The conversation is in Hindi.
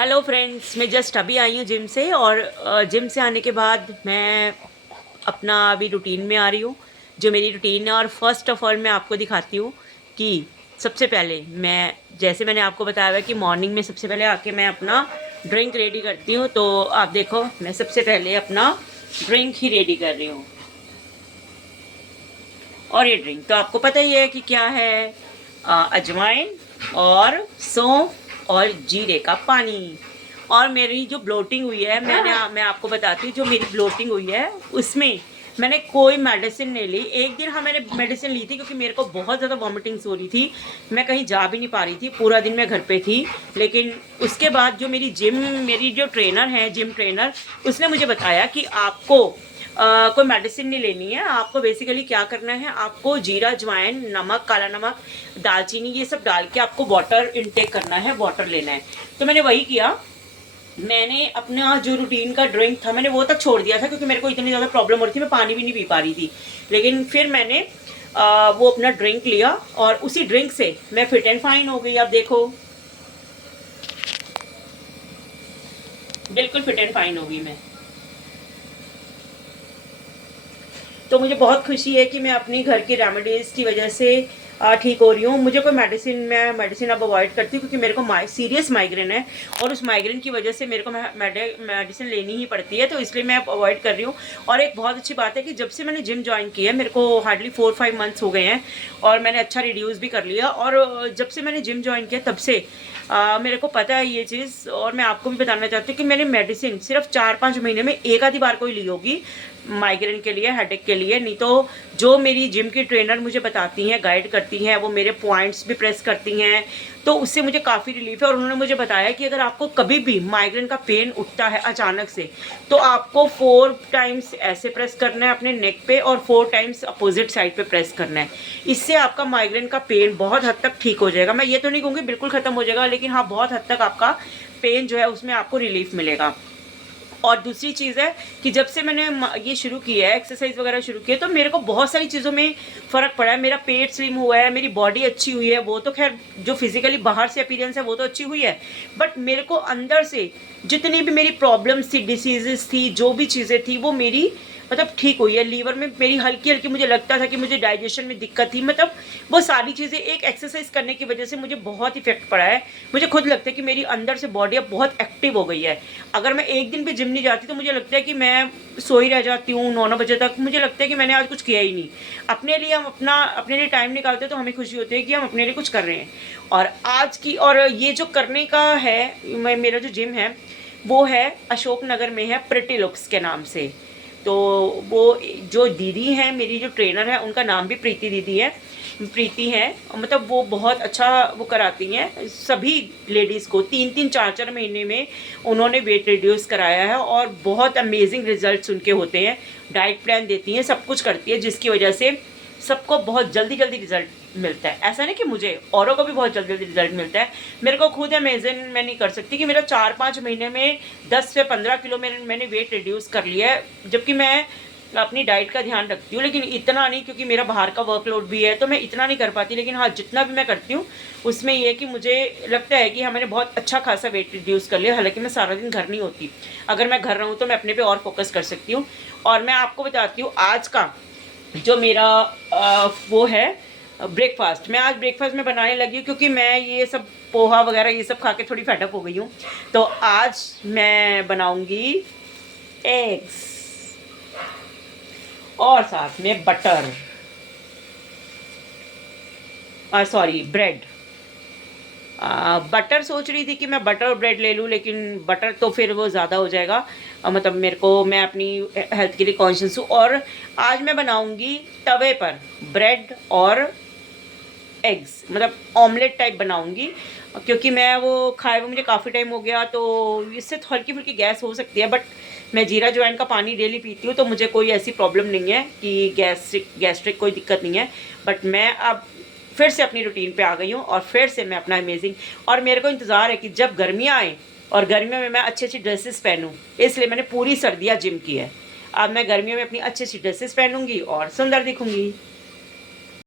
हेलो फ्रेंड्स, मैं जस्ट अभी आई हूँ जिम से। और जिम से आने के बाद मैं अपना अभी रूटीन में आ रही हूँ, जो मेरी रूटीन है। और फर्स्ट ऑफ ऑल मैं आपको दिखाती हूँ कि सबसे पहले मैं, जैसे मैंने आपको बताया हुआ है कि मॉर्निंग में सबसे पहले आके मैं अपना ड्रिंक रेडी करती हूँ। तो आप देखो, मैं सबसे पहले अपना ड्रिंक ही रेडी कर रही हूँ। और ये ड्रिंक तो आपको पता ही है कि क्या है, अजवाइन और सौंफ और जीरे का पानी। और मेरी जो ब्लोटिंग हुई है, मैं आपको बताती हूँ, जो मेरी ब्लोटिंग हुई है उसमें मैंने कोई मेडिसिन नहीं ली। एक दिन हाँ मैंने मेडिसिन ली थी, क्योंकि मेरे को बहुत ज़्यादा वॉमिटिंग्स हो रही थी, मैं कहीं जा भी नहीं पा रही थी, पूरा दिन मैं घर पे थी। लेकिन उसके बाद जो मेरी जो ट्रेनर है, जिम ट्रेनर, उसने मुझे बताया कि आपको कोई मेडिसिन नहीं लेनी है। आपको बेसिकली क्या करना है, आपको जीरा, अजवाइन, नमक, काला नमक, दालचीनी, ये सब डाल के आपको वाटर इनटेक करना है, वाटर लेना है। तो मैंने वही किया। मैंने अपना जो रूटीन का ड्रिंक था मैंने वो तक छोड़ दिया था, क्योंकि मेरे को इतनी ज़्यादा प्रॉब्लम हो रही थी, मैं पानी भी नहीं पी पा रही थी। लेकिन फिर मैंने वो अपना ड्रिंक लिया, और उसी ड्रिंक से मैं फिट एंड फाइन हो गई। आप देखो, बिल्कुल फिट एंड फाइन हो गई मैं। तो मुझे बहुत खुशी है कि मैं अपनी घर की रेमेडीज़ की वजह से ठीक हो रही हूँ। मुझे कोई मैं मेडिसिन अब अवॉइड करती हूँ, क्योंकि मेरे को सीरियस माइग्रेन है, और उस माइग्रेन की वजह से मेरे को मेडिसिन लेनी ही पड़ती है, तो इसलिए मैं अवॉइड कर रही हूँ। और एक बहुत अच्छी बात है कि जब से मैंने जिम ज्वाइन किया है, मेरे को हार्डली 4-5 मंथ्स हो गए हैं, और मैंने अच्छा रिड्यूस भी कर लिया। और जब से मैंने जिम ज्वाइन किया तब से मेरे को पता है ये चीज़। और मैं आपको भी बताना चाहती हूँ कि मैंने मेडिसिन सिर्फ 4-5 महीने में एक आधी बार कोई ली होगी, माइग्रेन के लिए, हेडेक के लिए। नहीं तो जो मेरी जिम की ट्रेनर मुझे बताती हैं, गाइड करती हैं, वो मेरे पॉइंट्स भी प्रेस करती हैं, तो उससे मुझे काफ़ी रिलीफ है। और उन्होंने मुझे बताया कि अगर आपको कभी भी माइग्रेन का पेन उठता है अचानक से, तो आपको 4 टाइम्स ऐसे प्रेस करना है अपने नेक पे, और 4 टाइम्स अपोजिट साइड पे प्रेस करना है। इससे आपका माइग्रेन का पेन बहुत हद तक ठीक हो जाएगा। मैं ये तो नहीं कहूँगी बिल्कुल ख़त्म हो जाएगा, लेकिन हाँ, बहुत हद तक आपका पेन जो है उसमें आपको रिलीफ मिलेगा। और दूसरी चीज़ है कि जब से मैंने ये शुरू किया है, एक्सरसाइज वगैरह शुरू किया, तो मेरे को बहुत सारी चीज़ों में फ़र्क पड़ा है। मेरा पेट स्लिम हुआ है, मेरी बॉडी अच्छी हुई है। वो तो खैर जो फिजिकली बाहर से अपीयरेंस है वो तो अच्छी हुई है, बट मेरे को अंदर से जितनी भी मेरी प्रॉब्लम्स थी, डिसीजेस थी, जो भी चीज़ें थी, वो मेरी मतलब ठीक हुई है। लीवर में मेरी हल्की हल्की मुझे लगता था कि मुझे डाइजेशन में दिक्कत थी, मतलब वो सारी चीज़ें एक एक्सरसाइज करने की वजह से मुझे बहुत इफेक्ट पड़ा है। मुझे खुद लगता है कि मेरी अंदर से बॉडी अब बहुत एक्टिव हो गई है। अगर मैं एक दिन भी जिम नहीं जाती तो मुझे लगता है कि मैं सोई रह जाती हूँ 9-9 बजे तक। मुझे लगता है कि मैंने आज कुछ किया ही नहीं। अपने लिए टाइम निकालते हैं तो हमें खुशी होती है कि हम अपने लिए कुछ कर रहे हैं। और आज की, और ये जो करने का है, मेरा जो जिम है वो है अशोक नगर में है, प्रिटी लुक्स के नाम से। तो वो जो दीदी हैं, मेरी जो ट्रेनर है, उनका नाम भी प्रीति दीदी है, प्रीति है। मतलब वो बहुत अच्छा वो कराती हैं सभी लेडीज़ को। 3-3 4-4 महीने में उन्होंने वेट रिड्यूस कराया है, और बहुत अमेजिंग रिजल्ट्स उनके होते हैं। डाइट प्लान देती हैं, सब कुछ करती है, जिसकी वजह से सबको बहुत जल्दी जल्दी रिजल्ट मिलता है। ऐसा नहीं कि मुझे, औरों को भी बहुत जल्दी जल्दी रिजल्ट मिलता है। मेरे को खुद अमेजिंग मैं नहीं कर सकती कि मेरा 4-5 महीने में 10 से 15 किलो मैंने वेट रिड्यूस कर लिया है, जबकि मैं अपनी डाइट का ध्यान रखती हूँ, लेकिन इतना नहीं, क्योंकि मेरा बाहर का वर्कलोड भी है, तो मैं इतना नहीं कर पाती। लेकिन हाँ, जितना भी मैं करती हूँ उसमें ये है कि मुझे लगता है कि हाँ, मैंने बहुत अच्छा खासा वेट रिड्यूस कर लिया। हालांकि मैं सारा दिन घर नहीं होती, अगर मैं घर रहूँ तो मैं अपने पे और फोकस कर सकती हूँ। और मैं आपको बताती हूँ आज का जो मेरा वो है ब्रेकफास्ट। मैं आज ब्रेकफास्ट में बनाने लगी हूँ, क्योंकि मैं ये सब पोहा वगैरह ये सब खा के थोड़ी फेडअप हो गई हूँ। तो आज मैं बनाऊंगी एग्स, और साथ में बटर, सॉरी ब्रेड। बटर सोच रही थी कि मैं बटर और ब्रेड ले लूँ, लेकिन बटर तो फिर वो ज़्यादा हो जाएगा। मतलब मैं अपनी हेल्थ के लिए कॉन्शियस हूँ। और आज मैं बनाऊंगी तवे पर ब्रेड और एग्स, मतलब ऑमलेट टाइप बनाऊंगी, क्योंकि मैं वो खाए हुए मुझे काफ़ी टाइम हो गया, तो इससे तो हल्की फुल्की गैस हो सकती है। बट मैं जीरा ज्वाइन का पानी डेली पीती हूँ, तो मुझे कोई ऐसी प्रॉब्लम नहीं है कि गैस्ट्रिक कोई दिक्कत नहीं है। बट मैं अब फिर से अपनी रूटीन पे आ गई हूँ, और फिर से मैं अपना अमेजिंग, और मेरे को इंतज़ार है कि जब गर्मियाँ आएँ और गर्मियों में मैं अच्छी अच्छी ड्रेसेस पहनूँ। इसलिए मैंने पूरी सर्दियाँ जिम की है। अब मैं गर्मियों में अपनी अच्छी अच्छी ड्रेसेस पहनूंगी और सुंदर दिखूंगी।